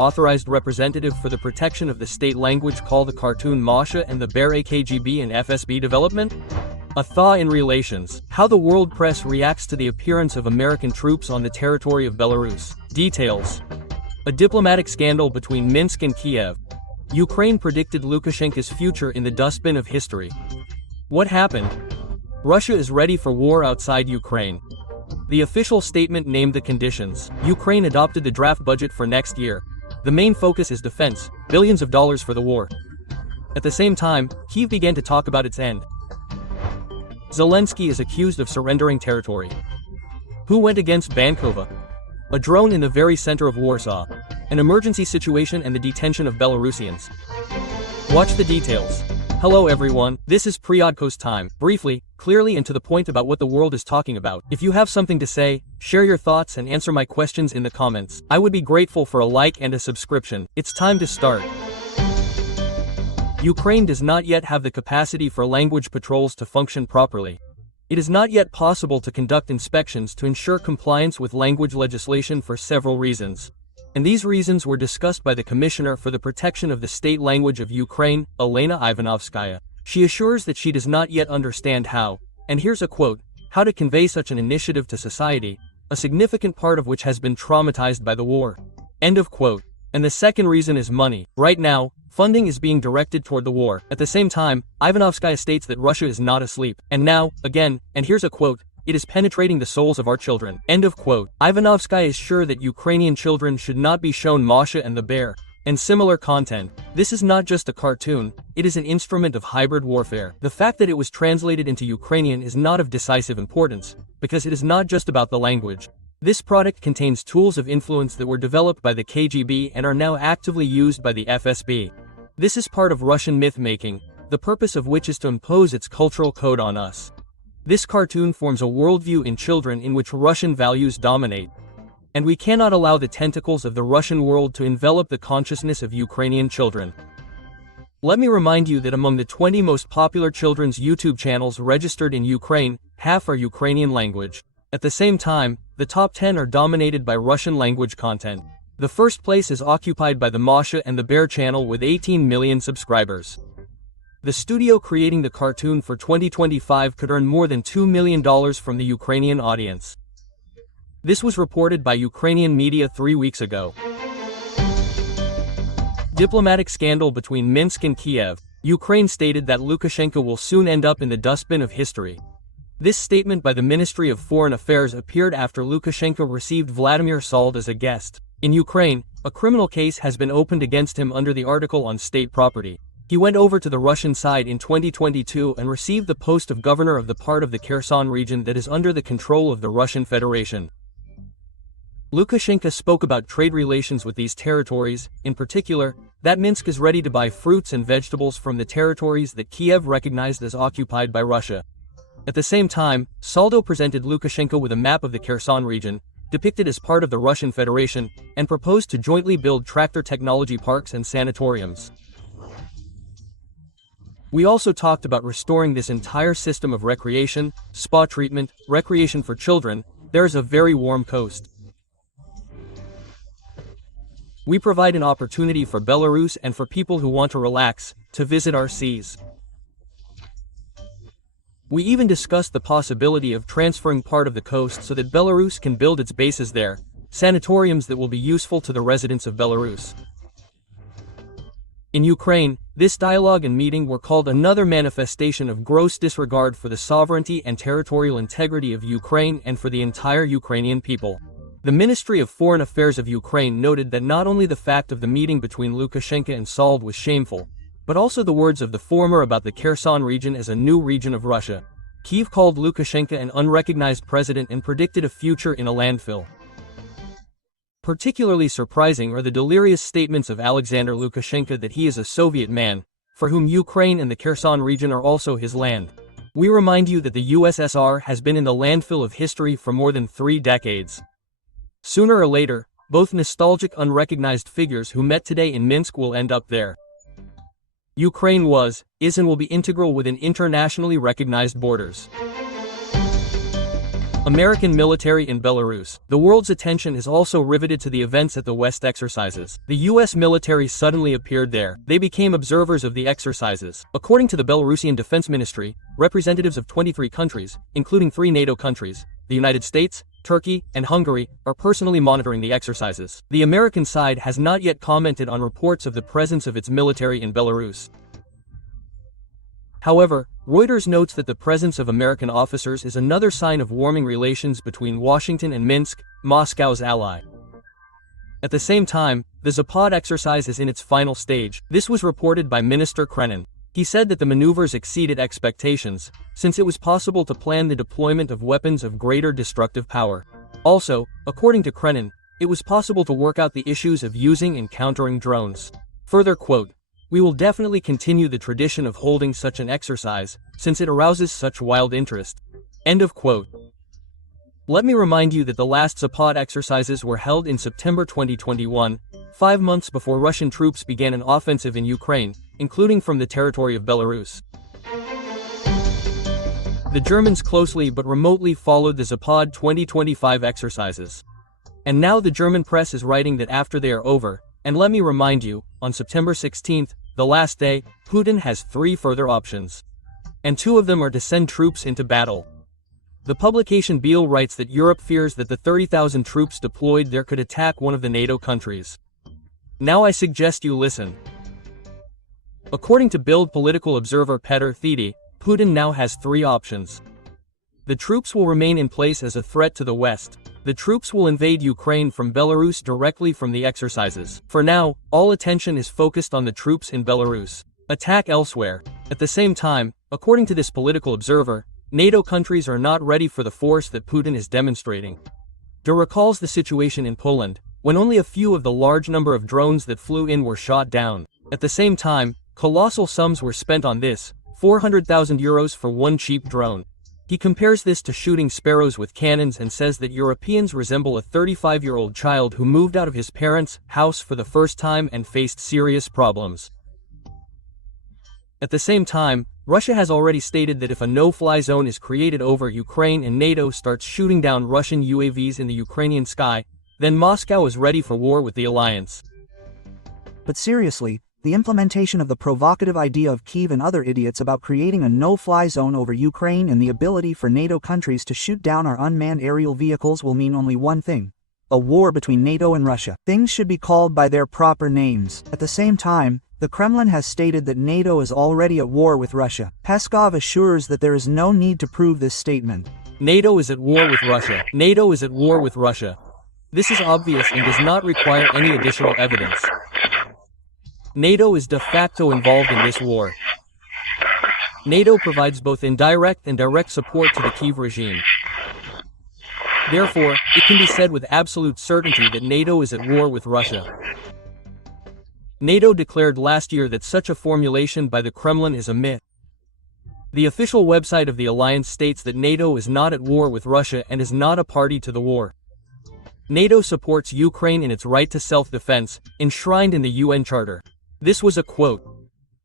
authorized representative for the protection of the state language call the cartoon Masha and the Bear a KGB and FSB development? A thaw in relations. How the world press reacts to the appearance of American troops on the territory of Belarus. Details. A diplomatic scandal between Minsk and Kyiv. Ukraine predicted Lukashenka's future in the dustbin of history. What happened? Russia is ready for war outside Ukraine. The official statement named the conditions. Ukraine adopted the draft budget for next year. The main focus is defense, billions of dollars for the war. At the same time, Kyiv began to talk about its end. Zelenskyy is accused of surrendering territory. Who went against Bankova? A drone in the very center of Warsaw. An emergency situation and the detention of Belarusians. Watch the details. Hello everyone, this is Purges time. Briefly, clearly and to the point about what the world is talking about. If you have something to say, share your thoughts and answer my questions in the comments. I would be grateful for a like and a subscription. It's time to start. Ukraine does not yet have the capacity for language patrols to function properly. It is not yet possible to conduct inspections to ensure compliance with language legislation for several reasons. And these reasons were discussed by the Commissioner for the Protection of the State Language of Ukraine, Elena Ivanovskaya. She assures that she does not yet understand how, and here's a quote, how to convey such an initiative to society, a significant part of which has been traumatized by the war. End of quote. And the second reason is money. Right now, funding is being directed toward the war. At the same time, Ivanovskaya states that Russia is not asleep. And now, again, and here's a quote, it is penetrating the souls of our children. End of quote. Ivanovskaya is sure that Ukrainian children should not be shown Masha and the Bear, and similar content. This is not just a cartoon, it is an instrument of hybrid warfare. The fact that it was translated into Ukrainian is not of decisive importance, because it is not just about the language. This product contains tools of influence that were developed by the KGB and are now actively used by the FSB. This is part of Russian myth-making, the purpose of which is to impose its cultural code on us. This cartoon forms a worldview in children in which Russian values dominate. And we cannot allow the tentacles of the Russian world to envelop the consciousness of Ukrainian children. Let me remind you that among the 20 most popular children's YouTube channels registered in Ukraine, half are Ukrainian language. At the same time, the top 10 are dominated by Russian language content. The first place is occupied by the Masha and the Bear channel with 18 million subscribers. The studio creating the cartoon for 2025 could earn more than $2 million from the Ukrainian audience. This was reported by Ukrainian media 3 weeks ago. Diplomatic scandal between Minsk and Kyiv. Ukraine stated that Lukashenka will soon end up in the dustbin of history. This statement by the Ministry of Foreign Affairs appeared after Lukashenka received Vladimir Sald as a guest. In Ukraine, a criminal case has been opened against him under the article on state property. He went over to the Russian side in 2022 and received the post of governor of the part of the Kherson region that is under the control of the Russian Federation. Lukashenka spoke about trade relations with these territories, in particular, that Minsk is ready to buy fruits and vegetables from the territories that Kyiv recognized as occupied by Russia. At the same time, Saldo presented Lukashenka with a map of the Kherson region, depicted as part of the Russian Federation, and proposed to jointly build tractor technology parks and sanatoriums. We also talked about restoring this entire system of recreation, spa treatment, recreation for children. There is a very warm coast. We provide an opportunity for Belarus and for people who want to relax, to visit our seas. We even discussed the possibility of transferring part of the coast so that Belarus can build its bases there, sanatoriums that will be useful to the residents of Belarus. In Ukraine, this dialogue and meeting were called another manifestation of gross disregard for the sovereignty and territorial integrity of Ukraine and for the entire Ukrainian people. The Ministry of Foreign Affairs of Ukraine noted that not only the fact of the meeting between Lukashenka and Sald was shameful, but also the words of the former about the Kherson region as a new region of Russia. Kyiv called Lukashenka an unrecognized president and predicted a future in a landfill. Particularly surprising are the delirious statements of Alexander Lukashenka that he is a Soviet man, for whom Ukraine and the Kherson region are also his land. We remind you that the USSR has been in the landfill of history for more than 3 decades. Sooner or later, both nostalgic unrecognized figures who met today in Minsk will end up there. Ukraine was, is and will be integral within internationally recognized borders. American military in Belarus. The world's attention is also riveted to the events at the West exercises. The US military suddenly appeared there. They became observers of the exercises. According to the Belarusian Defense Ministry, representatives of 23 countries, including 3 NATO countries, the United States, Turkey, and Hungary, are personally monitoring the exercises. The American side has not yet commented on reports of the presence of its military in Belarus. However, Reuters notes that the presence of American officers is another sign of warming relations between Washington and Minsk, Moscow's ally. At the same time, the Zapad exercise is in its final stage. This was reported by Minister Krenin. He said that the maneuvers exceeded expectations, since it was possible to plan the deployment of weapons of greater destructive power. Also, according to Krenin, it was possible to work out the issues of using and countering drones. Further quote, "We will definitely continue the tradition of holding such an exercise, since it arouses such wild interest." End of quote. Let me remind you that the last Zapad exercises were held in September 2021, 5 months before Russian troops began an offensive in Ukraine, including from the territory of Belarus. The Germans closely but remotely followed the Zapad 2025 exercises. And now the German press is writing that after they are over, and let me remind you, on September 16th, the last day, Putin has 3 further options. And 2 of them are to send troops into battle. The publication Biel writes that Europe fears that the 30,000 troops deployed there could attack one of the NATO countries. Now I suggest you listen. According to Bild political observer Petr Thede, Putin now has 3 options. The troops will remain in place as a threat to the West. The troops will invade Ukraine from Belarus directly from the exercises. For now, all attention is focused on the troops in Belarus. Attack elsewhere. At the same time, according to this political observer, NATO countries are not ready for the force that Putin is demonstrating. He recalls the situation in Poland, when only a few of the large number of drones that flew in were shot down. At the same time, colossal sums were spent on this, €400,000 for one cheap drone. He compares this to shooting sparrows with cannons and says that Europeans resemble a 35-year-old child who moved out of his parents' house for the first time and faced serious problems. At the same time, Russia has already stated that if a no-fly zone is created over Ukraine and NATO starts shooting down Russian UAVs in the Ukrainian sky, then Moscow is ready for war with the alliance. But seriously, the implementation of the provocative idea of Kyiv and other idiots about creating a no-fly zone over Ukraine and the ability for NATO countries to shoot down our unmanned aerial vehicles will mean only one thing: a war between NATO and Russia. Things should be called by their proper names. At the same time, the Kremlin has stated that NATO is already at war with Russia. Peskov assures that there is no need to prove this statement. NATO is at war with Russia. NATO is at war with Russia. This is obvious and does not require any additional evidence. NATO is de facto involved in this war. NATO provides both indirect and direct support to the Kyiv regime. Therefore, it can be said with absolute certainty that NATO is at war with Russia. NATO declared last year that such a formulation by the Kremlin is a myth. The official website of the alliance states that NATO is not at war with Russia and is not a party to the war. NATO supports Ukraine in its right to self-defense, enshrined in the UN Charter. This was a quote.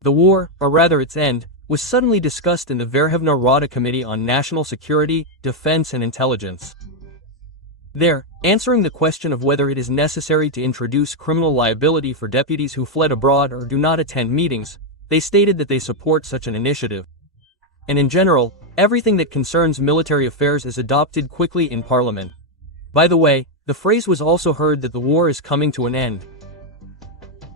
The war, or rather its end, was suddenly discussed in the Verkhovna Rada Committee on National Security, Defense and Intelligence. There, answering the question of whether it is necessary to introduce criminal liability for deputies who fled abroad or do not attend meetings, they stated that they support such an initiative. And in general, everything that concerns military affairs is adopted quickly in Parliament. By the way, the phrase was also heard that the war is coming to an end.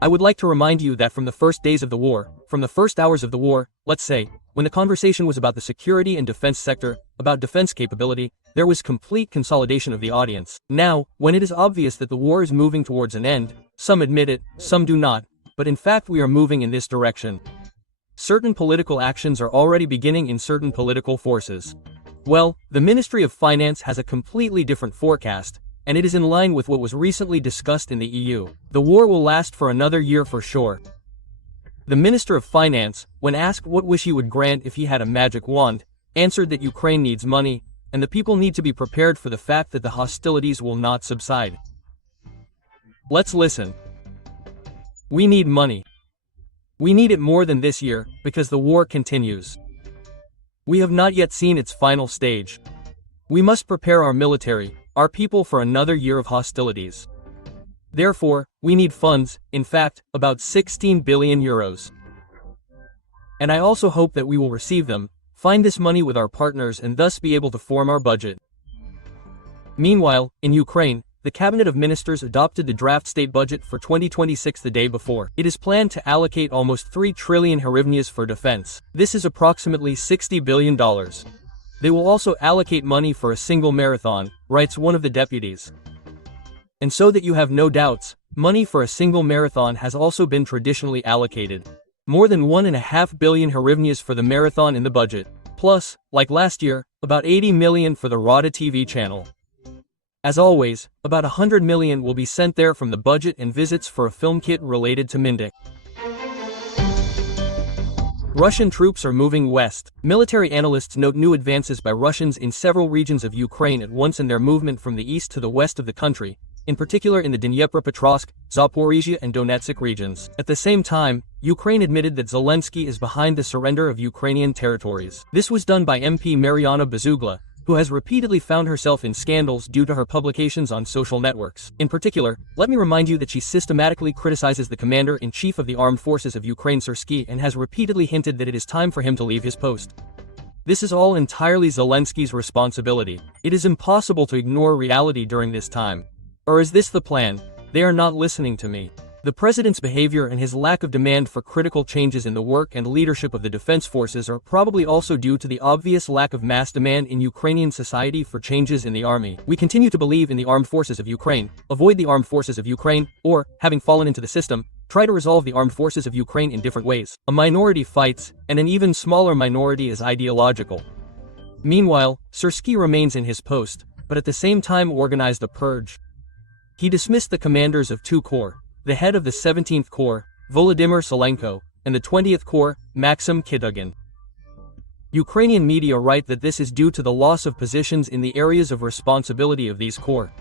I would like to remind you that from the first days of the war, from the first hours of the war, let's say, when the conversation was about the security and defense sector, about defense capability, there was complete consolidation of the audience. Now, when it is obvious that the war is moving towards an end, some admit it, some do not, but in fact we are moving in this direction. Certain political actions are already beginning in certain political forces. Well, the Ministry of Finance has a completely different forecast, and it is in line with what was recently discussed in the EU. The war will last for another year for sure. The Minister of Finance, when asked what wish he would grant if he had a magic wand, answered that Ukraine needs money, and the people need to be prepared for the fact that the hostilities will not subside. Let's listen. We need money. We need it more than this year, because the war continues. We have not yet seen its final stage. We must prepare our military, our people for another year of hostilities. Therefore, we need funds, in fact, about 16 billion euros. And I also hope that we will receive them, find this money with our partners and thus be able to form our budget. Meanwhile, in Ukraine, the Cabinet of Ministers adopted the draft state budget for 2026 the day before. It is planned to allocate almost 3 trillion hryvnias for defense. This is approximately $60 billion. They will also allocate money for a single marathon, writes one of the deputies. And so that you have no doubts, money for a single marathon has also been traditionally allocated. More than 1.5 billion hryvnias for the marathon in the budget. Plus, like last year, about 80 million for the Rada TV channel. As always, about 100 million will be sent there from the budget and visits for a film kit related to Minsk. Russian troops are moving west. Military analysts note new advances by Russians in several regions of Ukraine at once in their movement from the east to the west of the country, in particular in the Dnipropetrovsk, Zaporizhia and Donetsk regions. At the same time, Ukraine admitted that Zelenskyy is behind the surrender of Ukrainian territories. This was done by MP Mariana Bezugla, who has repeatedly found herself in scandals due to her publications on social networks. In particular, let me remind you that she systematically criticizes the commander-in-chief of the armed forces of Ukraine Syrsky and has repeatedly hinted that it is time for him to leave his post. This is all entirely Zelenskyy's responsibility. It is impossible to ignore reality during this time. Or is this the plan? They are not listening to me. The president's behavior and his lack of demand for critical changes in the work and leadership of the defense forces are probably also due to the obvious lack of mass demand in Ukrainian society for changes in the army. We continue to believe in the armed forces of Ukraine, avoid the armed forces of Ukraine, or, having fallen into the system, try to resolve the armed forces of Ukraine in different ways. A minority fights, and an even smaller minority is ideological. Meanwhile, Syrsky remains in his post, but at the same time organized a purge. He dismissed the commanders of 2 corps, the head of the 17th Corps, Volodymyr Solenko, and the 20th Corps, Maxim Kidugin. Ukrainian media write that this is due to the loss of positions in the areas of responsibility of these corps.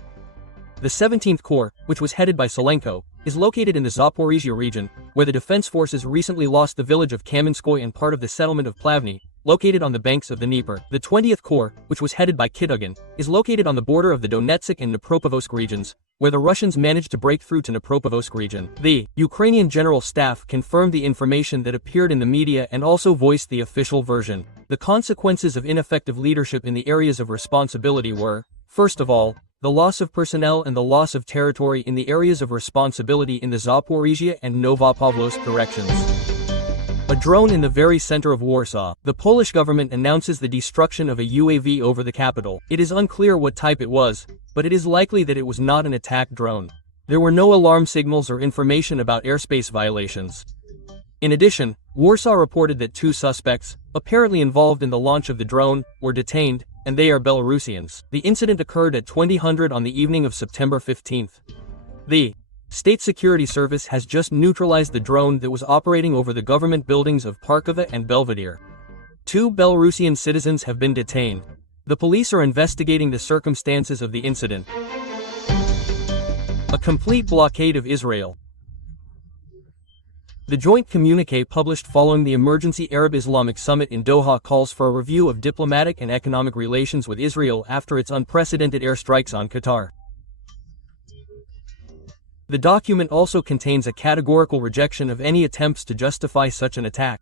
The 17th Corps, which was headed by Solenko, is located in the Zaporizhia region, where the defense forces recently lost the village of Kamenskoye and part of the settlement of Plavny, located on the banks of the Dnieper. The 20th Corps, which was headed by Kidugin, is located on the border of the Donetsk and Dnipropetrovsk regions, where the Russians managed to break through to Dnipropetrovsk region. The Ukrainian General Staff confirmed the information that appeared in the media and also voiced the official version. The consequences of ineffective leadership in the areas of responsibility were, first of all, the loss of personnel and the loss of territory in the areas of responsibility in the Zaporizhia and Novopavlovsk directions. A drone in the very center of Warsaw. The Polish government announces the destruction of a UAV over the capital. It is unclear what type it was, but it is likely that it was not an attack drone. There were no alarm signals or information about airspace violations. In addition, Warsaw reported that 2 suspects, apparently involved in the launch of the drone, were detained, and they are Belarusians. The incident occurred at 2000 on the evening of September 15th. The State Security Service has just neutralized the drone that was operating over the government buildings of Parkova and Belvedere. 2 Belarusian citizens have been detained. The police are investigating the circumstances of the incident. A complete blockade of Israel. The joint communiqué published following the Emergency Arab Islamic Summit in Doha calls for a review of diplomatic and economic relations with Israel after its unprecedented airstrikes on Qatar. The document also contains a categorical rejection of any attempts to justify such an attack.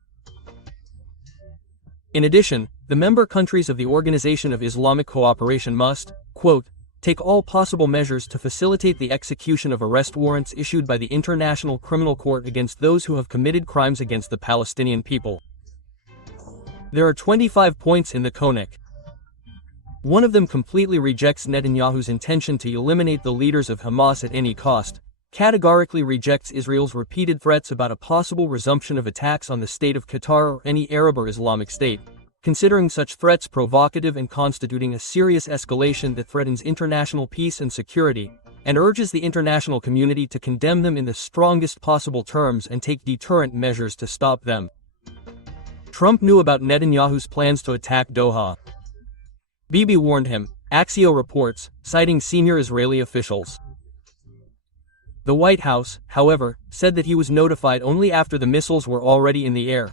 In addition, the member countries of the Organization of Islamic Cooperation must, quote, take all possible measures to facilitate the execution of arrest warrants issued by the International Criminal Court against those who have committed crimes against the Palestinian people. There are 25 points in the Konik. One of them completely rejects Netanyahu's intention to eliminate the leaders of Hamas at any cost, categorically rejects Israel's repeated threats about a possible resumption of attacks on the state of Qatar or any Arab or Islamic state, considering such threats provocative and constituting a serious escalation that threatens international peace and security, and urges the international community to condemn them in the strongest possible terms and take deterrent measures to stop them. Trump knew about Netanyahu's plans to attack Doha. Bibi warned him, Axios reports, citing senior Israeli officials. The White House, however, said that he was notified only after the missiles were already in the air.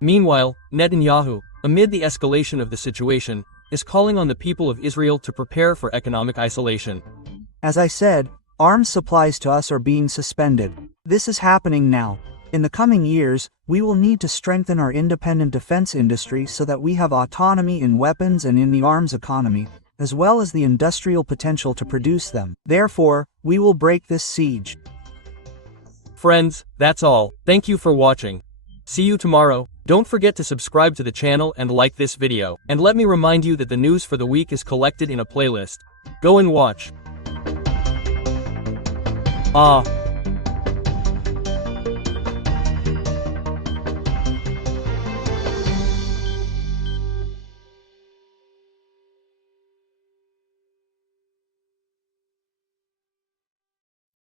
Meanwhile, Netanyahu, amid the escalation of the situation, is calling on the people of Israel to prepare for economic isolation. As I said, arms supplies to us are being suspended. This is happening now. In the coming years, we will need to strengthen our independent defense industry so that we have autonomy in weapons and in the arms economy, as well as the industrial potential to produce them. Therefore, we will break this siege. Friends, that's all. Thank you for watching. See you tomorrow. Don't forget to subscribe to the channel and like this video. And let me remind you that the news for the week is collected in a playlist. Go and watch.